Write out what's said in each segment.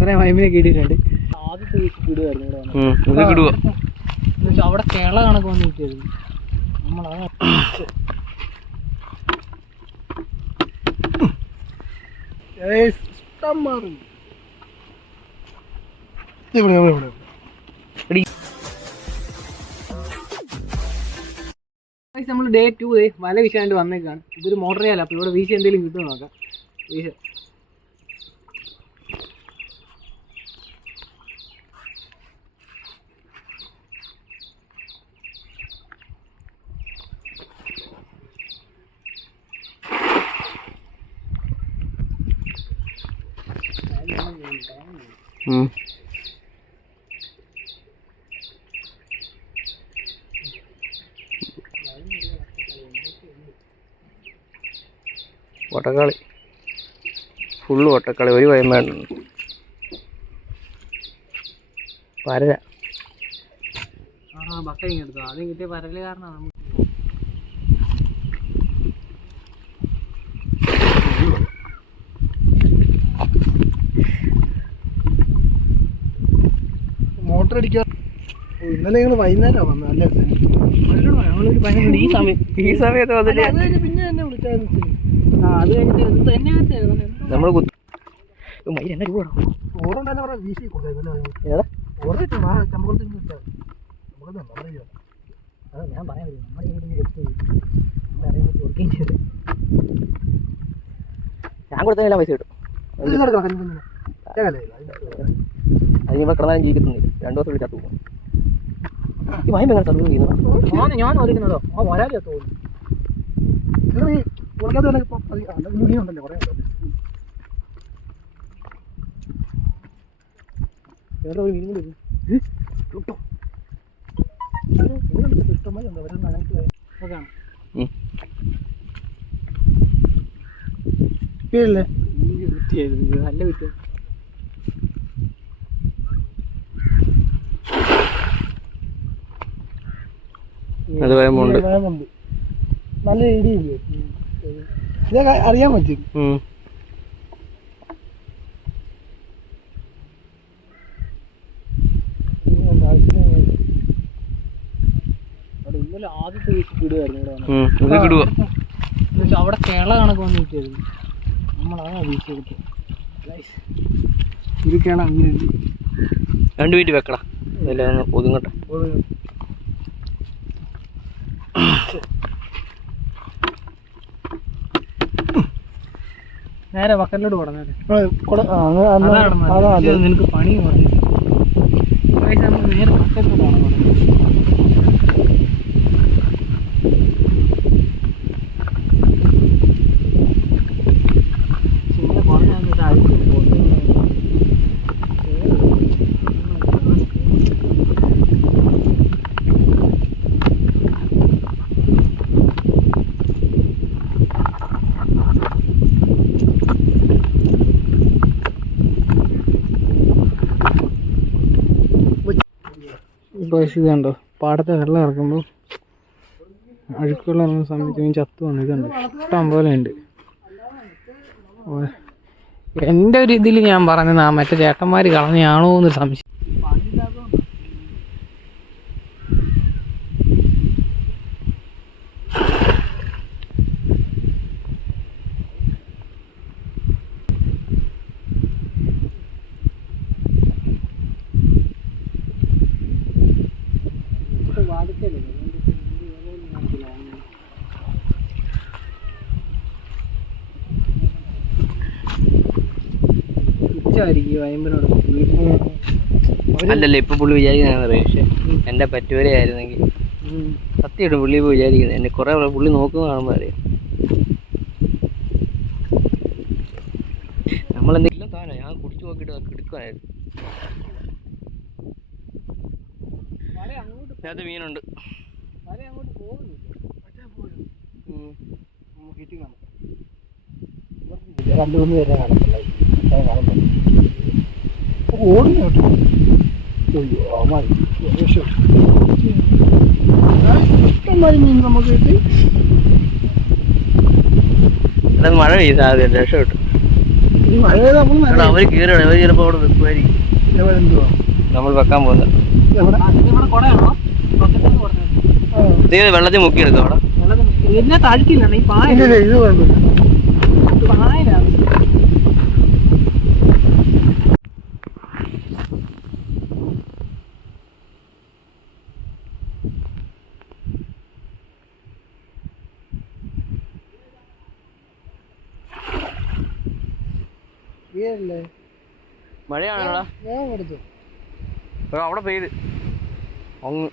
അത്രയും വൈമിനെ കിട്ടിയിട്ടുണ്ട്. ആദ്യത്തെ കിടുവായിരുന്നു അവിടെ കേള കണക്ക് വന്ന് കിട്ടിയത്. നമ്മളാ നമ്മൾ ഡേ 2 വല വീശാണ്ട് വന്നേക്കാണ്. ഇതൊരു മോട്ടർ ചെയ്യാല, അപ്പോൾ ഇവിടെ വീശി എന്തെങ്കിലും കിട്ടും നോക്കാം. വീശ വട്ടക്കാളി ഫുള്ള് വട്ടക്കാളി, ഒരു വയം വേണ്ട. പരല ബക്കയും എടുത്തോ, ആദ്യം കിട്ടിയ പരല് കാരണം നമുക്ക് മോട്ടർ അടിക്കാൻ. ഇന്നലെ ഞങ്ങൾ വൈകുന്നേരം വന്നു. അല്ലേ ഞങ്ങളൊരു 15 ഈ സമയത്ത് വന്നിട്ട് പിന്നെ എന്നെ വിളിച്ചായിരുന്നു. അത് കഴിഞ്ഞിട്ട് തന്നെ നമ്മൾ ഓറുണ്ടല്ലോ പറയാം വീശി കൊടുത്തേ. ഓർത്തിട്ട് ചമ്പക്കുളത്ത് അതാ ഞാൻ പറയാൻ ഞാൻ കൊടുത്തതില്ല പൈസ കിട്ടും. അതിനിവിടെ കിടന്നാലും ജീവിക്കുന്നില്ല. 2 ദിവസം വിളിച്ചാൽ പോകും. ഈ മയം എങ്ങനെ സർവീസ് ചെയ്യുന്നത്? ഞാൻ ഓടിക്കുന്നതോ ആ വരാലിയാ തോന്നുന്നു. ഉണ്ടല്ലോ കുറേ വേറെ ഒരു മീൻ കിട്ടും. ഇഷ്ടമായി ഉണ്ടോ അവരെ നോക്കാം. വീഴല്ലേ നല്ല വിറ്റ് അത് വയമുണ്ട്. നല്ല ഇടിയില്ലേ, ഇതൊക്കെ അറിയാൻ പറ്റും. ഇന്നലെ ആദ്യത്തെ കിടുവായിരുന്നു. അവിടെ കേള കണക്ക് വന്ന് കിട്ടിയത്. നമ്മളാ വീശി കിട്ടിയത്. ഒരു കേള അങ്ങനെ 2 വീട്ടിൽ വെക്കടാ, ഇതെല്ലാം ഒതുങ്ങട്ടെ. നേരെ വക്കലിലോട്ട് പോടാ. നിനക്ക് പണി പറഞ്ഞു നേരെ വക്കലിലോട്ടാണ്. ഇതുണ്ടോ പാടത്തെ വെള്ളം ഇറക്കുമ്പോൾ അഴുക്കുള്ള സമയത്ത് ചത്തു വന്നു. ഇതുണ്ട് ഇഷ്ടം പോലെ ഉണ്ട്. എൻ്റെ ഒരു ഇതിൽ ഞാൻ പറഞ്ഞത് ആ മറ്റേ ചേട്ടന്മാർ കളഞ്ഞാണോ എന്നൊരു സംശയം. അല്ലല്ലോ ഇപ്പൊ പുള്ളി വിചാരിക്കുന്ന പക്ഷെ എന്റെ പറ്റുവരെ ആയിരുന്നെങ്കിൽ സത്യമായിട്ട് പുള്ളി ഇപ്പൊ വിചാരിക്കുന്നത് എന്നെ കുറെ പുള്ളി നോക്കുന്ന കാണുമ്പോ അറിയാം. നമ്മളെന്തെങ്കിലും സാധനം ഞാൻ കുടിച്ചു നോക്കിട്ട് എടുക്കുവാനായിരുന്നു. അതിനകത്ത് മീനുണ്ട്. ഓടുന്നു കേട്ടോ. ഇഷ്ടംമാതിരി മീൻ നമുക്ക് കിട്ടി. മഴ പെയ്യും സാധ്യത രക്ഷപ്പെട്ടു. ഈ മഴ നമ്മൾ അവര് കയറുകയാണ്, അവര് ചിലപ്പോ അവിടെ വെക്കുമായിരിക്കും. എന്തുവാ നമ്മൾ വെക്കാൻ പോകുന്നത് കുടയാണോ വെള്ളത്തിൽ മുക്കിയെടുക്കാം അവിടെ. എന്നെ താഴ്ത്തില്ല ഈ പായ ഇത് വേണ്ട. പായലാണ്. മഴയാണോടാ? ഞാൻ കൊടുത്തു അവിടെ പെയ്ത് അങ്ങ്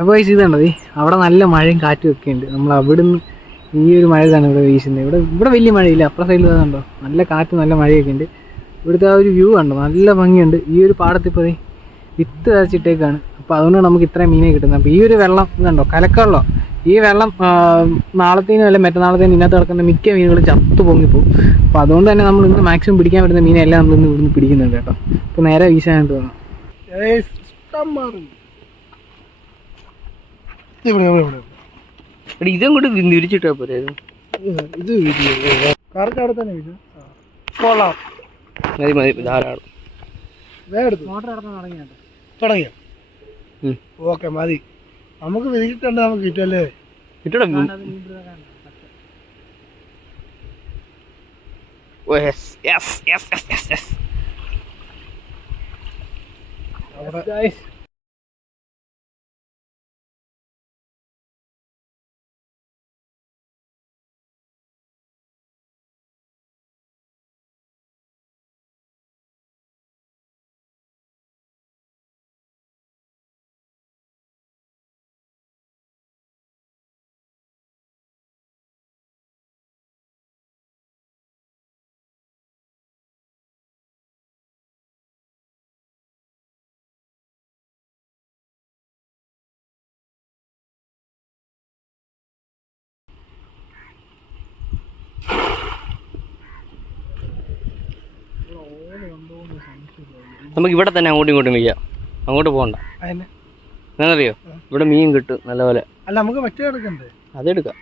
അപ്പോൾ ഇതുണ്ടോ അവിടെ നല്ല മഴയും കാറ്റും ഒക്കെ ഉണ്ട്. നമ്മൾ അവിടുന്ന് ഈ ഒരു മഴയാണ് ഇവിടെ വീശുന്നത്. ഇവിടെ വലിയ മഴയില്ല. അപ്പുറ സൈഡിൽ കണ്ടോ നല്ല കാറ്റും നല്ല മഴയൊക്കെ ഉണ്ട്. ഇവിടുത്തെ ആ ഒരു വ്യൂ കണ്ടോ നല്ല ഭംഗിയുണ്ട്. ഈ ഒരു പാടത്തിപ്പോൾ വിത്ത് തരച്ചിട്ടേക്കാണ്. അപ്പോൾ അതുകൊണ്ടാണ് നമുക്ക് ഇത്രയും മീനെ കിട്ടുന്നത്. അപ്പോൾ ഈ ഒരു വെള്ളം ഇതുണ്ടോ കലക്കമുള്ളോ, ഈ വെള്ളം നാളത്തേനും അല്ല മറ്റന്നാളത്തേനും ഇതിനകത്ത് കിടക്കുന്ന മിക്ക മീനുകളും ചത്തു പൊങ്ങിപ്പോവും. അപ്പോൾ അതുകൊണ്ട് തന്നെ നമ്മൾ ഇന്ന് മാക്സിമം പിടിക്കാൻ പറ്റുന്ന മീനെല്ലാം നമ്മൾ ഇന്ന് ഇവിടുന്ന് പിടിക്കുന്നുണ്ട് കേട്ടോ. അപ്പോൾ നേരെ വീശാനായിട്ട് തോന്നാം. ഇതും കൂടി വിരിച്ചിട്ടാ പോരെ? ഇത് കറക്റ്റ് അവിടെ തന്നെ കൊള്ളാം. മതി മതി ധാരാളം. മോട്ടർ കിടന്ന് തുടങ്ങിയോ? ഓക്കെ മതി. നമുക്ക് വിരിച്ചിട്ടുണ്ട്, നമുക്ക് കിട്ടുമല്ലേ? കിട്ടണം. നമുക്ക് ഇവിടെ തന്നെ അങ്ങോട്ടും ഇങ്ങോട്ടും വയ്ക്കാം, അങ്ങോട്ട് പോകണ്ട. എന്നറിയോ ഇവിടെ മീൻ കിട്ടും നല്ലപോലെ. അല്ല നമുക്ക് മറ്റേ എടുക്കണ്ടേ? അതെടുക്കാം.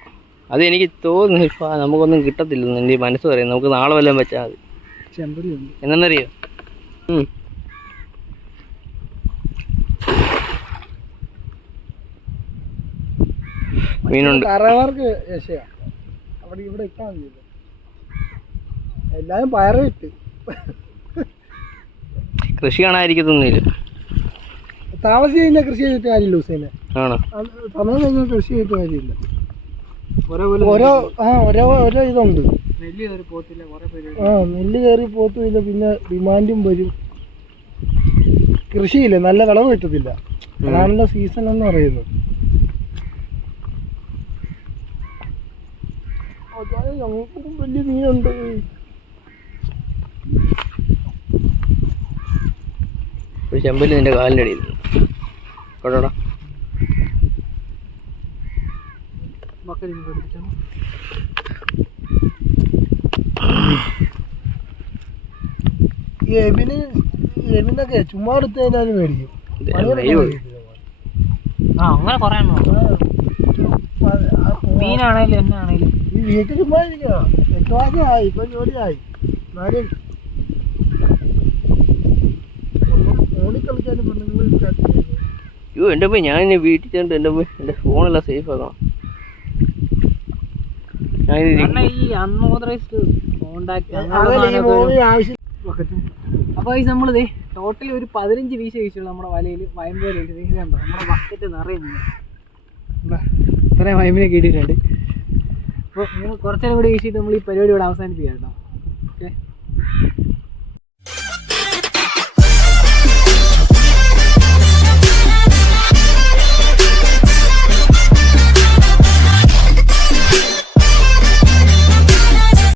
അത് എനിക്ക് തോന്നുന്നു ഇപ്പം നമുക്കൊന്നും കിട്ടത്തില്ലെന്ന് എൻ്റെ മനസ്സ് പറയും. നമുക്ക് നാളെ വല്ലതും വെച്ചാൽ മതി. എന്നറിയോ മീനുണ്ട്. കറവർക്ക് അവിടെ ഇവിടെ ഇട്ടാൽ മതി. എല്ലാരും പയറ് ഇട്ട് കൃഷി കാണാതിരിക്കത്തൊന്നുമില്ല. താമസിച്ച് കഴിഞ്ഞാൽ കൃഷി ചെയ്തിട്ട് കാര്യമില്ല. ഹുസൈനെ ആണോ? സമയം കഴിഞ്ഞാൽ കൃഷി ചെയ്തിട്ട് കാര്യമില്ല. ഓരോ ഇതുണ്ട്. നെല്ല് കയറി പോത്തുമില്ല, പിന്നെ ഡിമാൻഡും വരും. കൃഷിയില്ല, നല്ല വിളവ് കിട്ടത്തില്ല. അതാണല്ലോ സീസൺ എന്ന് പറയുന്നത്. ഞങ്ങൾക്കും വലിയ മീനുണ്ട്. ഒരു ചെമ്പല് നിന്റെ കാലിൻ്റെ അടിയിൽ കേട്ടോടാ. എബിനൊക്കെ ചുമ്മാ എടുത്ത് കഴിഞ്ഞാലും മേടിക്കും. അങ്ങനെ കൊറേ മീനാണേലും എന്നെ ആണേലും ഈ വീട്ടിൽ ചുമ്മാ ഇരിക്കണം. എട്ടുമാസം ആയി, ഇപ്പൊ ജോലിയായി. എന്നാലും ഓടിക്കളിക്കാനും പെണ്ണുങ്ങൾ. അയ്യോ എൻ്റെ പോയി ഞാൻ ഇനി വീട്ടിൽ ചെന്നിട്ട് എൻ്റെ പോയി എൻ്റെ ഫോണെല്ലാം സേഫ് ആക്കണം. ഈ അൺഓതറൈസ്ഡ് കോണ്ടാക്ട്. അപ്പോൾ ഈ നമ്മളിത് ടോട്ടലി ഒരു 15 വീശ വീശുള്ളൂ നമ്മുടെ വലയിൽ. വയമ്പേല കണ്ടോ നമ്മുടെ ബക്കറ്റ് നിറയുന്നു. ഇത്രയും വയമ്പിനെ കിട്ടിയിട്ടുണ്ട്. അപ്പോൾ നിങ്ങൾ കുറച്ചേരം കൂടി വീശിയിട്ട് നമ്മൾ ഈ പരിപാടി ഇവിടെ അവസാനിപ്പിക്കാം കേട്ടോ. ഓക്കെ.